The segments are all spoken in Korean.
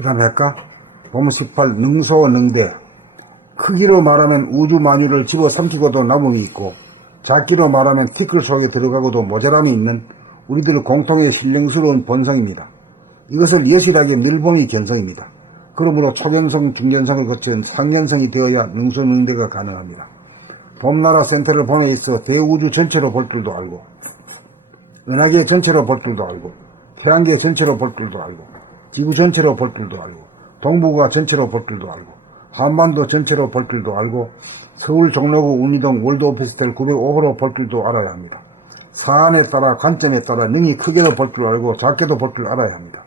그 다음에 할까? 봄 18 능소능대. 크기로 말하면 우주 만유를 집어삼키고도 남음이 있고, 작기로 말하면 티끌 속에 들어가고도 모자람이 있는 우리들 공통의 신령스러운 본성입니다. 이것을 여실하게 늘봄이 견성입니다. 그러므로 초견성, 중견성을 거친 상견성이 되어야 능소능대가 가능합니다. 봄나라 센터를 봄에 있어 대우주 전체로 볼 줄도 알고, 은하계 전체로 볼 줄도 알고, 태양계 전체로 볼 줄도 알고, 지구 전체로 볼 줄도 알고, 동북아 전체로 볼 줄도 알고, 한반도 전체로 볼 줄도 알고, 서울 종로구 운이동 월드오피스텔 905호로 볼 줄도 알아야 합니다. 사안에 따라 관점에 따라 능히 크게도 볼 줄 알고 작게도 볼 줄 알아야 합니다.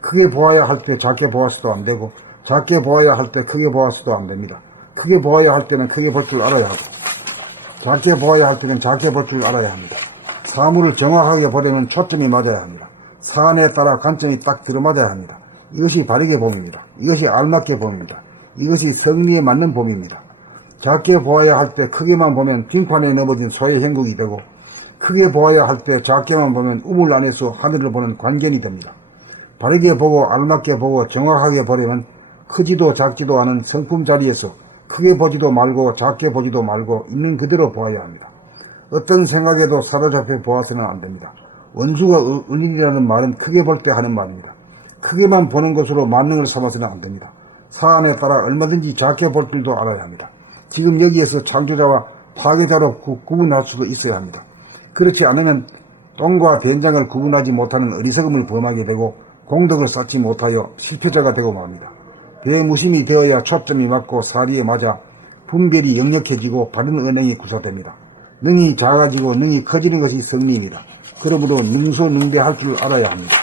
크게 보아야 할 때 작게 보아서도 안 되고, 작게 보아야 할 때 크게 보아서도 안 됩니다. 크게 보아야 할 때는 크게 볼 줄 알아야 하고, 작게 보아야 할 때는 작게 볼 줄 알아야 합니다. 사물을 정확하게 보려면 초점이 맞아야 합니다. 사안에 따라 관점이 딱 들어맞아야 합니다. 이것이 바르게 봄입니다. 이것이 알맞게 봄입니다. 이것이 성리에 맞는 봄입니다. 작게 보아야 할 때 크게만 보면 빙판에 넘어진 소의 형국이 되고, 크게 보아야 할 때 작게만 보면 우물 안에서 하늘을 보는 관견이 됩니다. 바르게 보고 알맞게 보고 정확하게 보려면 크지도 작지도 않은 성품 자리에서 크게 보지도 말고 작게 보지도 말고 있는 그대로 보아야 합니다. 어떤 생각에도 사로잡혀 보아서는 안 됩니다. 원수가 은인이라는 말은 크게 볼 때 하는 말입니다. 크게만 보는 것으로 만능을 삼아서는 안 됩니다. 사안에 따라 얼마든지 작게 볼 줄도 알아야 합니다. 지금 여기에서 창조자와 파괴자로 구분할 수도 있어야 합니다. 그렇지 않으면 똥과 된장을 구분하지 못하는 어리석음을 범하게 되고 공덕을 쌓지 못하여 실패자가 되고 맙니다. 배무심이 되어야 초점이 맞고 사리에 맞아 분별이 역력해지고 바른 은행이 구사됩니다. 능이 작아지고 능이 커지는 것이 승리입니다. 그러므로 능소능대할 줄 알아야 합니다.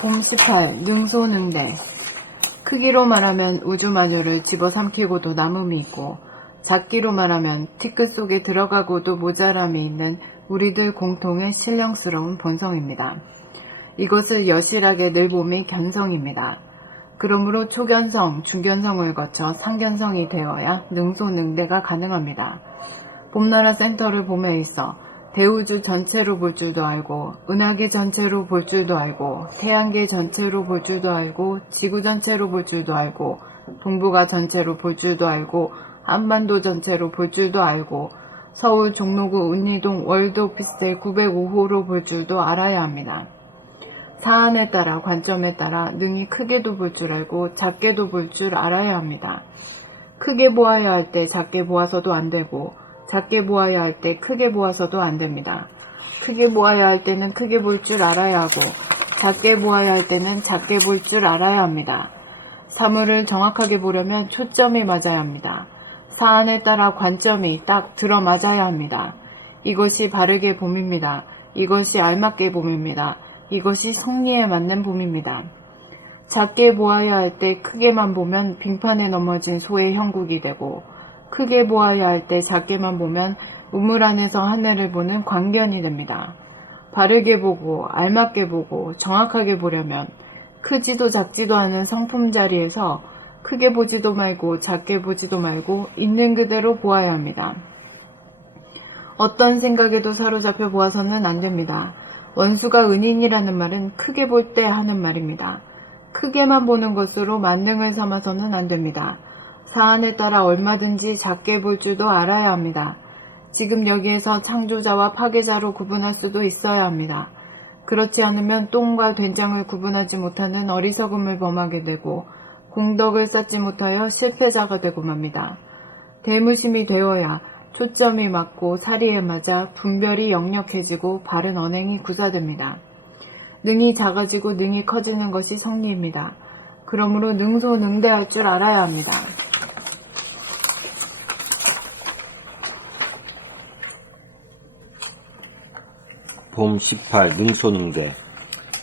봄 18 능소능대. 크기로 말하면 우주만유를 집어삼키고도 남음이 있고, 작기로 말하면 티끌 속에 들어가고도 모자람이 있는 우리들 공통의 신령스러운 본성입니다. 이것을 여실하게 늘봄이 견성입니다. 그러므로 초견성, 중견성을 거쳐 상견성이 되어야 능소능대가 가능합니다. 봄나라 센터를 봄에 있어 대우주 전체로 볼 줄도 알고, 은하계 전체로 볼 줄도 알고, 태양계 전체로 볼 줄도 알고, 지구 전체로 볼 줄도 알고, 동북아 전체로 볼 줄도 알고, 한반도 전체로 볼 줄도 알고, 서울 종로구 운이동 월드오피스텔 905호로 볼 줄도 알아야 합니다. 사안에 따라 관점에 따라 능히 크게도 볼 줄 알고 작게도 볼 줄 알아야 합니다. 크게 보아야 할 때 작게 보아서도 안 되고, 작게 보아야 할 때 크게 보아서도 안 됩니다. 크게 보아야 할 때는 크게 볼 줄 알아야 하고, 작게 보아야 할 때는 작게 볼 줄 알아야 합니다. 사물을 정확하게 보려면 초점이 맞아야 합니다. 사안에 따라 관점이 딱 들어맞아야 합니다. 이것이 바르게 봄입니다. 이것이 알맞게 봄입니다. 이것이 성리에 맞는 봄입니다. 작게 보아야 할 때 크게만 보면 빙판에 넘어진 소의 형국이 되고, 크게 보아야 할 때 작게만 보면 우물 안에서 하늘을 보는 광견이 됩니다. 바르게 보고 알맞게 보고 정확하게 보려면 크지도 작지도 않은 성품 자리에서 크게 보지도 말고 작게 보지도 말고 있는 그대로 보아야 합니다. 어떤 생각에도 사로잡혀 보아서는 안 됩니다. 원수가 은인이라는 말은 크게 볼 때 하는 말입니다. 크게만 보는 것으로 만능을 삼아서는 안 됩니다. 사안에 따라 얼마든지 작게 볼 줄도 알아야 합니다. 지금 여기에서 창조자와 파괴자로 구분할 수도 있어야 합니다. 그렇지 않으면 똥과 된장을 구분하지 못하는 어리석음을 범하게 되고 공덕을 쌓지 못하여 실패자가 되고 맙니다. 대무심이 되어야 초점이 맞고 사리에 맞아 분별이 역력해지고 바른 언행이 구사됩니다. 능이 작아지고 능이 커지는 것이 성리입니다. 그러므로 능소능대할 줄 알아야 합니다. 봄 18 능소능대.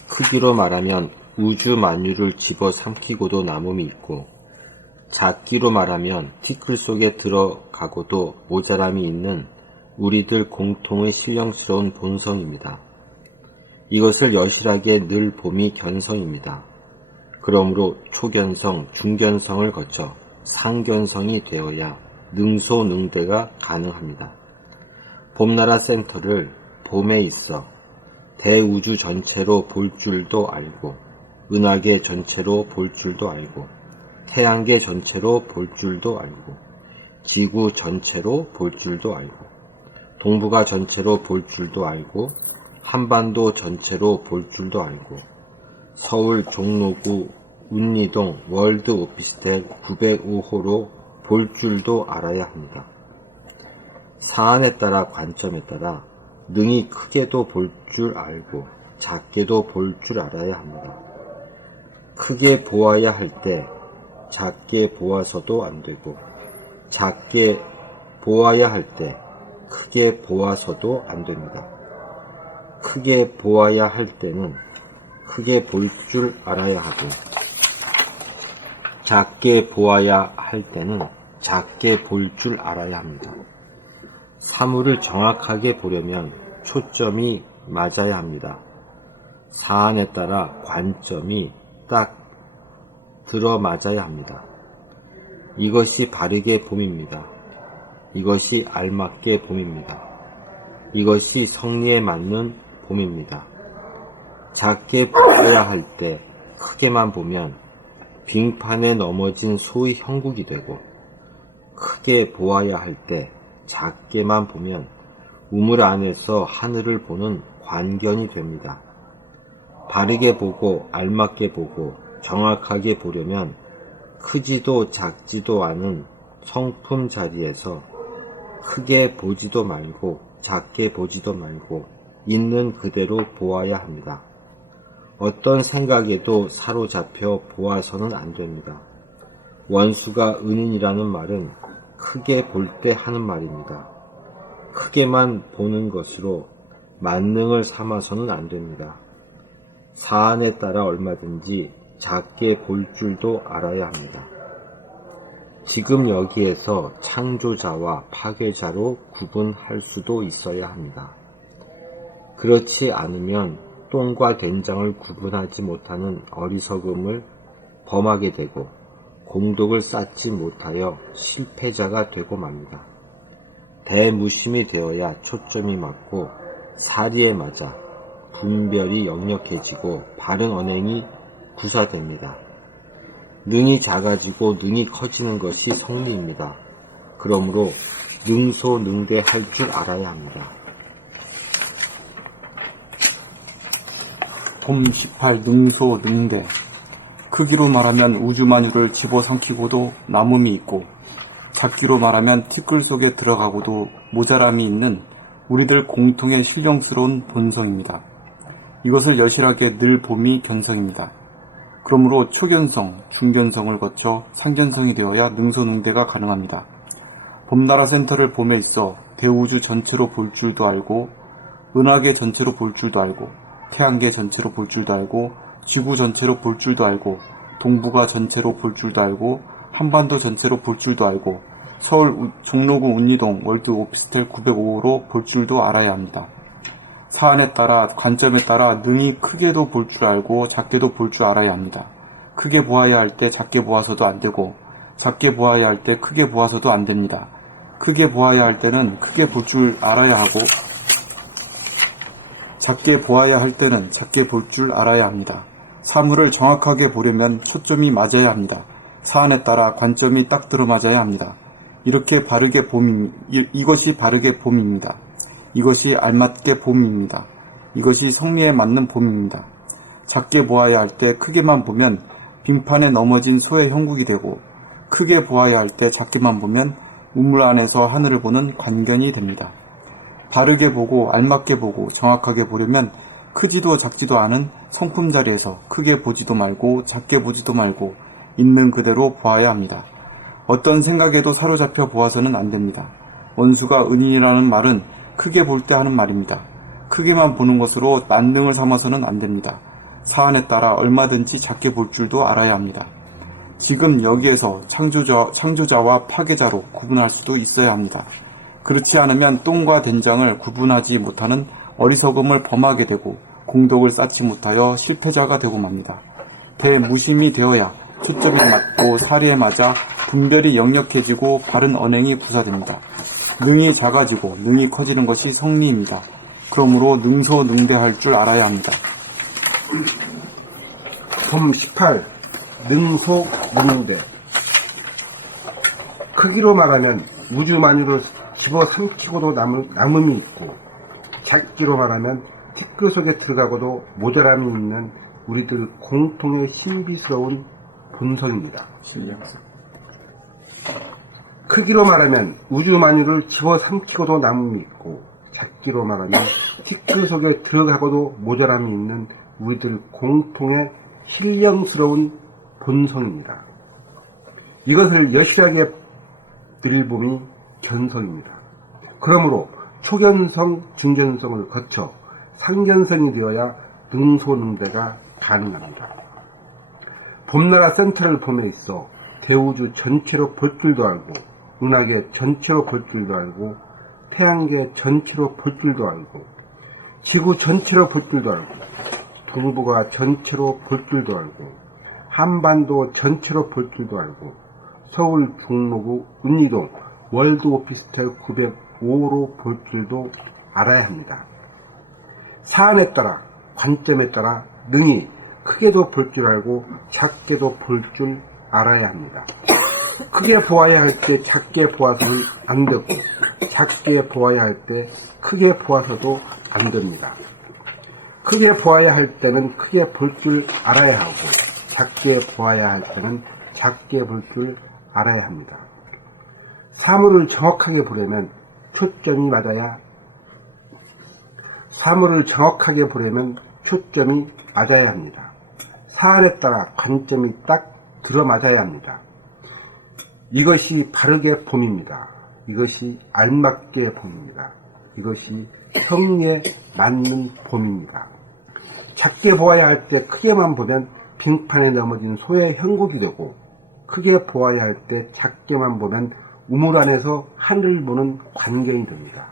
크기로 말하면 우주 만유를 집어삼키고도 남음이 있고, 작기로 말하면 티끌 속에 들어가고도 모자람이 있는 우리들 공통의 신령스러운 본성입니다. 이것을 여실하게 늘 봄이 견성입니다. 그러므로 초견성, 중견성을 거쳐 상견성이 되어야 능소능대가 가능합니다. 봄나라 센터를 봄에 있어 대우주 전체로 볼 줄도 알고, 은하계 전체로 볼 줄도 알고, 태양계 전체로 볼 줄도 알고, 지구 전체로 볼 줄도 알고, 동북아 전체로 볼 줄도 알고, 한반도 전체로 볼 줄도 알고, 서울 종로구 운리동 월드 오피스텔 905호로 볼 줄도 알아야 합니다. 사안에 따라 관점에 따라 능히 크게도 볼 줄 알고 작게도 볼 줄 알아야 합니다. 크게 보아야 할 때 작게 보아서도 안 되고, 작게 보아야 할 때 크게 보아서도 안 됩니다. 크게 보아야 할 때는 크게 볼 줄 알아야 하고, 작게 보아야 할 때는 작게 볼 줄 알아야 합니다. 사물을 정확하게 보려면 초점이 맞아야 합니다. 사안에 따라 관점이 딱 들어맞아야 합니다. 이것이 바르게 봄입니다. 이것이 알맞게 봄입니다. 이것이 성리에 맞는 봄입니다. 작게 보아야 할 때 크게만 보면 빙판에 넘어진 소의 형국이 되고, 크게 보아야 할 때 작게만 보면 우물 안에서 하늘을 보는 관견이 됩니다. 바르게 보고 알맞게 보고 정확하게 보려면 크지도 작지도 않은 성품 자리에서 크게 보지도 말고 작게 보지도 말고 있는 그대로 보아야 합니다. 어떤 생각에도 사로잡혀 보아서는 안 됩니다. 원수가 은인이라는 말은 크게 볼 때 하는 말입니다. 크게만 보는 것으로 만능을 삼아서는 안 됩니다. 사안에 따라 얼마든지 작게 볼 줄도 알아야 합니다. 지금 여기에서 창조자와 파괴자로 구분할 수도 있어야 합니다. 그렇지 않으면 똥과 된장을 구분하지 못하는 어리석음을 범하게 되고 공덕을 쌓지 못하여 실패자가 되고 맙니다. 대무심이 되어야 초점이 맞고 사리에 맞아 분별이 역력해지고 바른 언행이 구사됩니다. 능이 작아지고 능이 커지는 것이 성리입니다. 그러므로 능소능대할 줄 알아야 합니다. 봄 18 능소능대. 크기로 말하면 우주만유를 집어삼키고도 남음이 있고, 작기로 말하면 티끌 속에 들어가고도 모자람이 있는 우리들 공통의 신령스러운 본성입니다. 이것을 여실하게 늘 봄이 견성입니다. 그러므로 초견성, 중견성을 거쳐 상견성이 되어야 능소능대가 가능합니다. 봄나라 센터를 봄에 있어 대우주 전체로 볼 줄도 알고, 은하계 전체로 볼 줄도 알고, 태양계 전체로 볼 줄도 알고, 지구 전체로 볼 줄도 알고, 동북아 전체로 볼 줄도 알고, 한반도 전체로 볼 줄도 알고, 서울 종로구 운리동 월드 오피스텔 905호로 볼 줄도 알아야 합니다. 사안에 따라 관점에 따라 능히 크게도 볼 줄 알고 작게도 볼 줄 알아야 합니다. 크게 보아야 할 때 작게 보아서도 안 되고, 작게 보아야 할 때 크게 보아서도 안 됩니다. 크게 보아야 할 때는 크게 볼 줄 알아야 하고, 작게 보아야 할 때는 작게 볼 줄 알아야 합니다. 사물을 정확하게 보려면 초점이 맞아야 합니다. 사안에 따라 관점이 딱 들어맞아야 합니다. 이것이 바르게 봄입니다. 이것이 알맞게 봄입니다. 이것이 성리에 맞는 봄입니다. 작게 보아야 할 때 크게만 보면 빙판에 넘어진 소의 형국이 되고, 크게 보아야 할 때 작게만 보면 우물 안에서 하늘을 보는 관견이 됩니다. 바르게 보고 알맞게 보고 정확하게 보려면 크지도 작지도 않은 성품 자리에서 크게 보지도 말고 작게 보지도 말고 있는 그대로 보아야 합니다. 어떤 생각에도 사로잡혀 보아서는 안 됩니다. 원수가 은인이라는 말은 크게 볼 때 하는 말입니다. 크게만 보는 것으로 만능을 삼아서는 안 됩니다. 사안에 따라 얼마든지 작게 볼 줄도 알아야 합니다. 지금 여기에서 창조자와 파괴자로 구분할 수도 있어야 합니다. 그렇지 않으면 똥과 된장을 구분하지 못하는 어리석음을 범하게 되고 공덕을 쌓지 못하여 실패자가 되고 맙니다. 대무심이 되어야 초점이 맞고 사리에 맞아 분별이 역력해지고 바른 언행이 구사됩니다. 능이 작아지고 능이 커지는 것이 성리입니다. 그러므로 능소능대할 줄 알아야 합니다. 봄 18. 능소능대. 크기로 말하면 우주 만유를 집어삼키고도 남음이 있고, 작기로 말하면 티끌 속에 들어가고도 모자람이 있는 우리들 공통의 신비스러운 본성입니다. 크기로 말하면 우주 만유를 집어삼키고도 남음이 있고, 작기로 말하면 티끌 속에 들어가고도 모자람이 있는 우리들 공통의 신령스러운 본성입니다. 이것을 여실하게 들일봄이 견성입니다. 그러므로 초견성, 중견성을 거쳐 상견성이 되어야 능소능대가 가능합니다. 봄나라 센터를 봄에 있어 대우주 전체로 볼 줄도 알고, 은하계 전체로 볼 줄도 알고, 태양계 전체로 볼 줄도 알고, 지구 전체로 볼 줄도 알고, 동북아 전체로 볼 줄도 알고, 한반도 전체로 볼 줄도 알고, 서울 종로구 은이동 월드 오피스텔 905로 볼 줄도 알아야 합니다. 사안에 따라, 관점에 따라 능히 크게도 볼 줄 알고 작게도 볼 줄 알아야 합니다. 크게 보아야 할 때 작게 보아서는 안 되고, 작게 보아야 할 때 크게 보아서도 안 됩니다. 크게 보아야 할 때는 크게 볼 줄 알아야 하고, 작게 보아야 할 때는 작게 볼 줄 알아야 합니다. 사물을 정확하게 보려면 초점이 맞아야 합니다. 사안에 따라 관점이 딱 들어맞아야 합니다. 이것이 바르게 봄입니다. 이것이 알맞게 봄입니다. 이것이 성리에 맞는 봄입니다. 작게 보아야 할 때 크게만 보면 빙판에 넘어진 소의 형국이 되고, 크게 보아야 할 때 작게만 보면 우물 안에서 하늘을 보는 광경이 됩니다.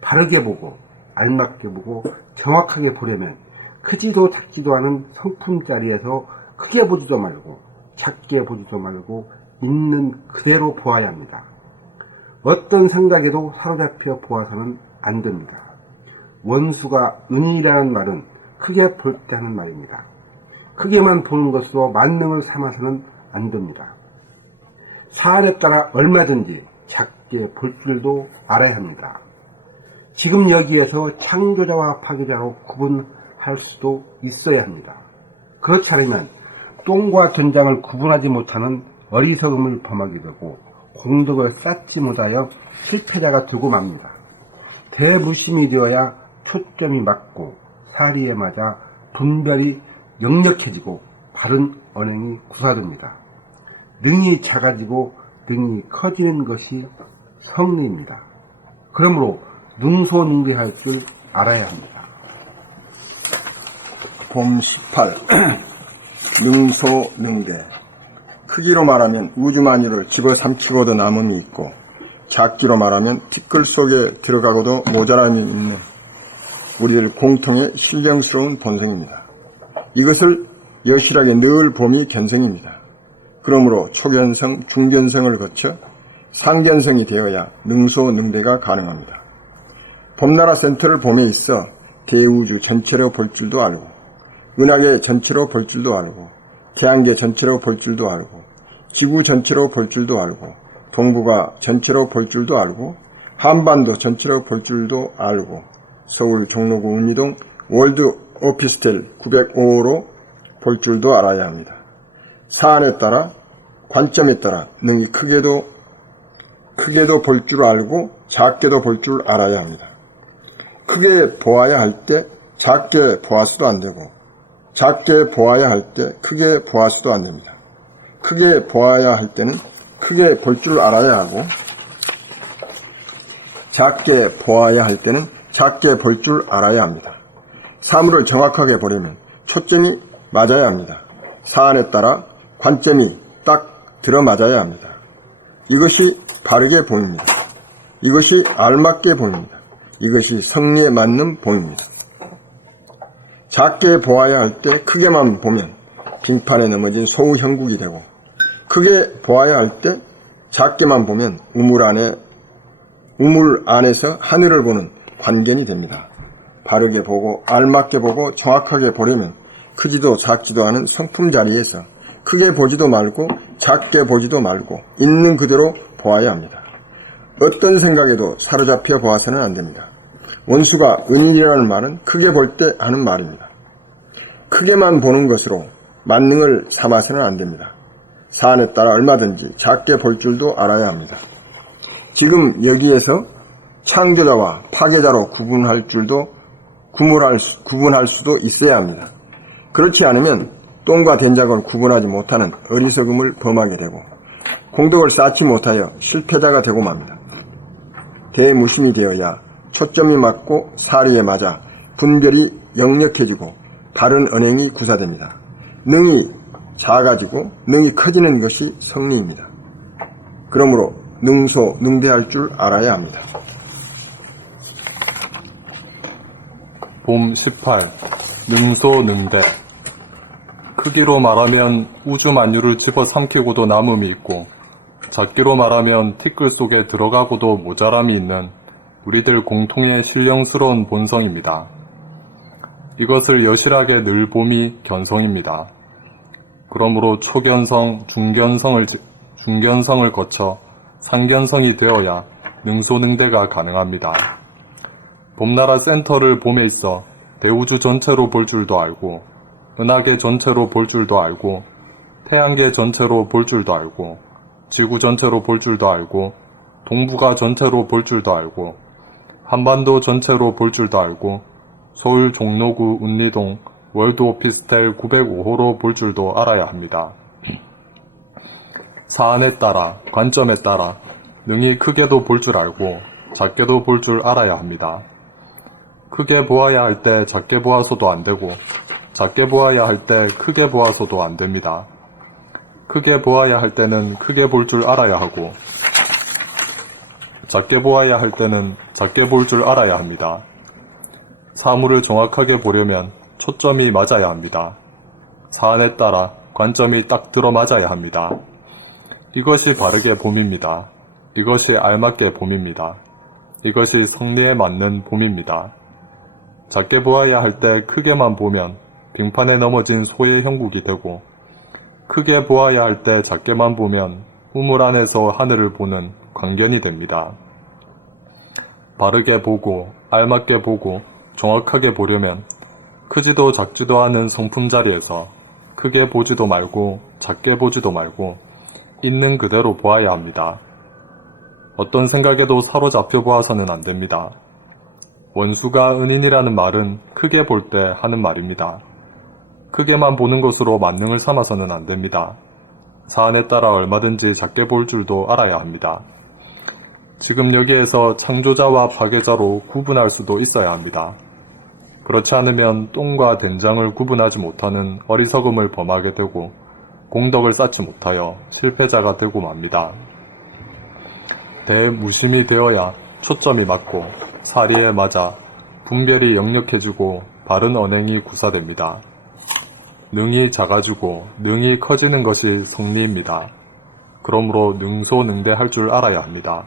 바르게 보고, 알맞게 보고, 정확하게 보려면 크지도 작지도 않은 성품자리에서 크게 보지도 말고 작게 보지도 말고 있는 그대로 보아야 합니다. 어떤 생각에도 사로잡혀 보아서는 안 됩니다. 원수가 은이라는 말은 크게 볼 때 하는 말입니다. 크게만 보는 것으로 만능을 삼아서는 안 됩니다. 사안에 따라 얼마든지 작게 볼 줄도 알아야 합니다. 지금 여기에서 창조자와 파괴자로 구분할 수도 있어야 합니다. 그렇지 않으면 똥과 된장을 구분하지 못하는 어리석음을 범하게 되고, 공덕을 쌓지 못하여 실패자가 되고 맙니다. 대무심이 되어야 초점이 맞고 사리에 맞아 분별이 역력해지고 바른 언행이 구사됩니다. 능이 작아지고 능이 커지는 것이 성리입니다. 그러므로 능소능대할 줄 알아야 합니다. 봄 18. 능소능대. 크기로 말하면 우주만유를 집어삼키고도 남음이 있고, 작기로 말하면 티끌 속에 들어가고도 모자람이 있는 우리들 공통의 신령스러운 본성입니다. 이것을 여실하게 늘 봄이 견성입니다. 그러므로 초견성, 중견성을 거쳐 상견성이 되어야 능소능대가 가능합니다. 봄나라 센터를 봄에 있어 대우주 전체로 볼 줄도 알고, 은하계 전체로 볼 줄도 알고, 태양계 전체로 볼 줄도 알고, 지구 전체로 볼 줄도 알고, 동북아 전체로 볼 줄도 알고, 한반도 전체로 볼 줄도 알고, 서울 종로구 은이동 월드 오피스텔 905호로 볼 줄도 알아야 합니다. 사안에 따라, 관점에 따라 능히 크게도 볼 줄 알고 작게도 볼 줄 알아야 합니다. 크게 보아야 할 때 작게 보아서도 안 되고, 작게 보아야 할 때 크게 보아서도 안 됩니다. 크게 보아야 할 때는 크게 볼 줄 알아야 하고, 작게 보아야 할 때는 작게 볼 줄 알아야 합니다. 사물을 정확하게 보려면 초점이 맞아야 합니다. 사안에 따라 관점이 딱 들어맞아야 합니다. 이것이 바르게 보입니다. 이것이 알맞게 보입니다. 이것이 성리에 맞는 봄입니다. 작게 보아야 할 때 크게만 보면 빙판에 넘어진 소의 형국이 되고, 크게 보아야 할 때 작게만 보면 우물 안에서 하늘을 보는 관견이 됩니다. 바르게 보고 알맞게 보고 정확하게 보려면 크지도 작지도 않은 성품 자리에서 크게 보지도 말고 작게 보지도 말고 있는 그대로 보아야 합니다. 어떤 생각에도 사로잡혀 보아서는 안 됩니다. 원수가 은인이라는 말은 크게 볼 때 하는 말입니다. 크게만 보는 것으로 만능을 삼아서는 안 됩니다. 사안에 따라 얼마든지 작게 볼 줄도 알아야 합니다. 지금 여기에서 창조자와 파괴자로 구분할 수도 있어야 합니다. 그렇지 않으면 똥과 된장을 구분하지 못하는 어리석음을 범하게 되고 공덕을 쌓지 못하여 실패자가 되고 맙니다. 대무심이 되어야 초점이 맞고 사리에 맞아 분별이 역력해지고 바른 언행이 구사됩니다. 능이 작아지고 능이 커지는 것이 성리입니다. 그러므로 능소, 능대할 줄 알아야 합니다. 봄 18. 능소, 능대. 크기로 말하면 우주 만유를 집어삼키고도 남음이 있고, 작기로 말하면 티끌 속에 들어가고도 모자람이 있는 우리들 공통의 신령스러운 본성입니다. 이것을 여실하게 늘 봄이 견성입니다. 그러므로 초견성, 중견성을 거쳐 상견성이 되어야 능소능대가 가능합니다. 봄나라 센터를 봄에 있어 대우주 전체로 볼 줄도 알고, 은하계 전체로 볼 줄도 알고, 태양계 전체로 볼 줄도 알고, 지구 전체로 볼 줄도 알고, 동북아 전체로 볼 줄도 알고, 한반도 전체로 볼 줄도 알고, 서울 종로구 운리동 월드 오피스텔 905호로 볼 줄도 알아야 합니다. 사안에 따라, 관점에 따라 능히 크게도 볼 줄 알고 작게도 볼 줄 알아야 합니다. 크게 보아야 할 때 작게 보아서도 안 되고, 작게 보아야 할 때 크게 보아서도 안 됩니다. 크게 보아야 할 때는 크게 볼 줄 알아야 하고, 작게 보아야 할 때는 작게 볼 줄 알아야 합니다. 사물을 정확하게 보려면 초점이 맞아야 합니다. 사안에 따라 관점이 딱 들어맞아야 합니다. 이것이 바르게 봄입니다. 이것이 알맞게 봄입니다. 이것이 성리에 맞는 봄입니다. 작게 보아야 할 때 크게만 보면 빙판에 넘어진 소의 형국이 되고, 크게 보아야 할 때 작게만 보면 우물 안에서 하늘을 보는 광견이 됩니다. 바르게 보고 알맞게 보고 정확하게 보려면 크지도 작지도 않은 성품 자리에서 크게 보지도 말고 작게 보지도 말고 있는 그대로 보아야 합니다. 어떤 생각에도 사로잡혀 보아서는 안 됩니다. 원수가 은인이라는 말은 크게 볼 때 하는 말입니다. 크게만 보는 것으로 만능을 삼아서는 안 됩니다. 사안에 따라 얼마든지 작게 볼 줄도 알아야 합니다. 지금 여기에서 창조자와 파괴자로 구분할 수도 있어야 합니다. 그렇지 않으면 똥과 된장을 구분하지 못하는 어리석음을 범하게 되고 공덕을 쌓지 못하여 실패자가 되고 맙니다. 대무심이 되어야 초점이 맞고 사리에 맞아 분별이 역력해지고 바른 언행이 구사됩니다. 능이 작아지고 능이 커지는 것이 성리입니다. 그러므로 능소능대할 줄 알아야 합니다.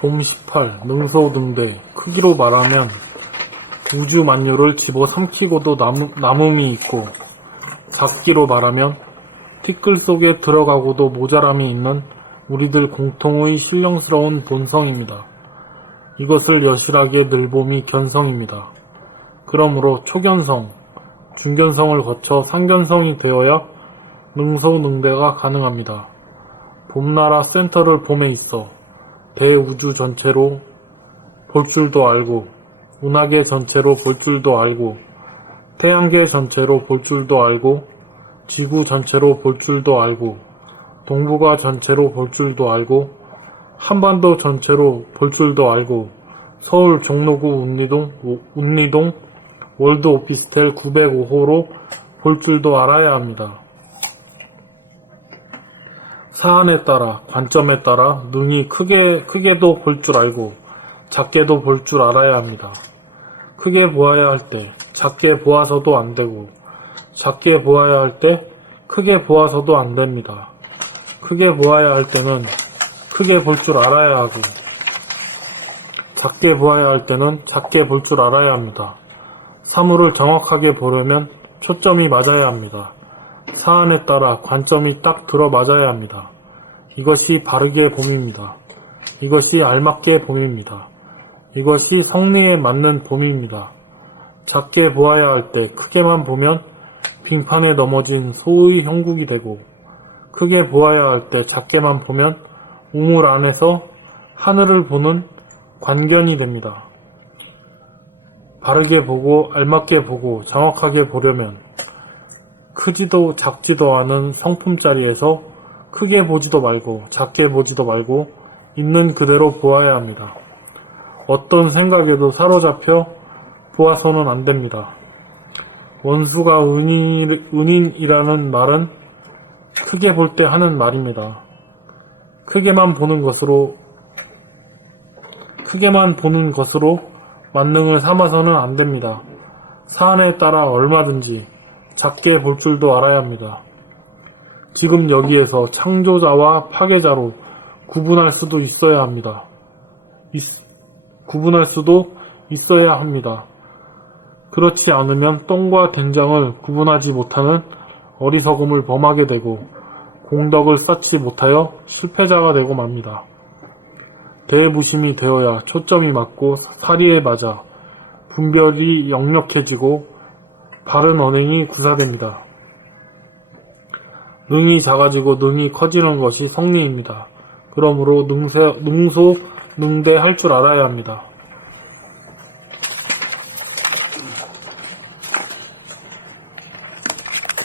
봄 18. 능소능대. 크기로 말하면 우주 만유를 집어삼키고도 남음이 있고, 작기로 말하면 티끌 속에 들어가고도 모자람이 있는 우리들 공통의 신령스러운 본성입니다. 이것을 여실하게 늘 봄이 견성입니다. 그러므로 초견성, 중견성을 거쳐 상견성이 되어야 능소능대가 가능합니다. 봄나라 센터를 봄에 있어 대우주 전체로 볼 줄도 알고, 은하계 전체로 볼 줄도 알고, 태양계 전체로 볼 줄도 알고, 지구 전체로 볼 줄도 알고, 동북아 전체로 볼 줄도 알고, 한반도 전체로 볼 줄도 알고, 서울 종로구 운리동 월드 오피스텔 905호로 볼 줄도 알아야 합니다. 사안에 따라, 관점에 따라 능히 크게도 볼 줄 알고 작게도 볼 줄 알아야 합니다. 크게 보아야 할 때 작게 보아서도 안 되고, 작게 보아야 할 때 크게 보아서도 안 됩니다. 크게 보아야 할 때는 크게 볼 줄 알아야 하고, 작게 보아야 할 때는 작게 볼 줄 알아야 합니다. 사물을 정확하게 보려면 초점이 맞아야 합니다. 사안에 따라 관점이 딱 들어맞아야 합니다. 이것이 바르게 봄입니다. 이것이 알맞게 봄입니다. 이것이 성리에 맞는 봄입니다. 작게 보아야 할 때 크게만 보면 빙판에 넘어진 소의 형국이 되고, 크게 보아야 할 때 작게만 보면 우물 안에서 하늘을 보는 관견이 됩니다. 바르게 보고 알맞게 보고 정확하게 보려면 크지도 작지도 않은 성품자리에서 크게 보지도 말고 작게 보지도 말고 있는 그대로 보아야 합니다. 어떤 생각에도 사로잡혀 보아서는 안 됩니다. 원수가 은인이라는 말은 크게 볼 때 하는 말입니다. 크게만 보는 것으로 만능을 삼아서는 안 됩니다. 사안에 따라 얼마든지 작게 볼 줄도 알아야 합니다. 지금 여기에서 창조자와 파괴자로 구분할 수도 있어야 합니다. 그렇지 않으면 똥과 된장을 구분하지 못하는 어리석음을 범하게 되고 공덕을 쌓지 못하여 실패자가 되고 맙니다. 대부심이 되어야 초점이 맞고 사리에 맞아 분별이 역력해지고 바른 언행이 구사됩니다. 능이 작아지고 능이 커지는 것이 성리입니다. 그러므로 능소, 능대 할 줄 알아야 합니다.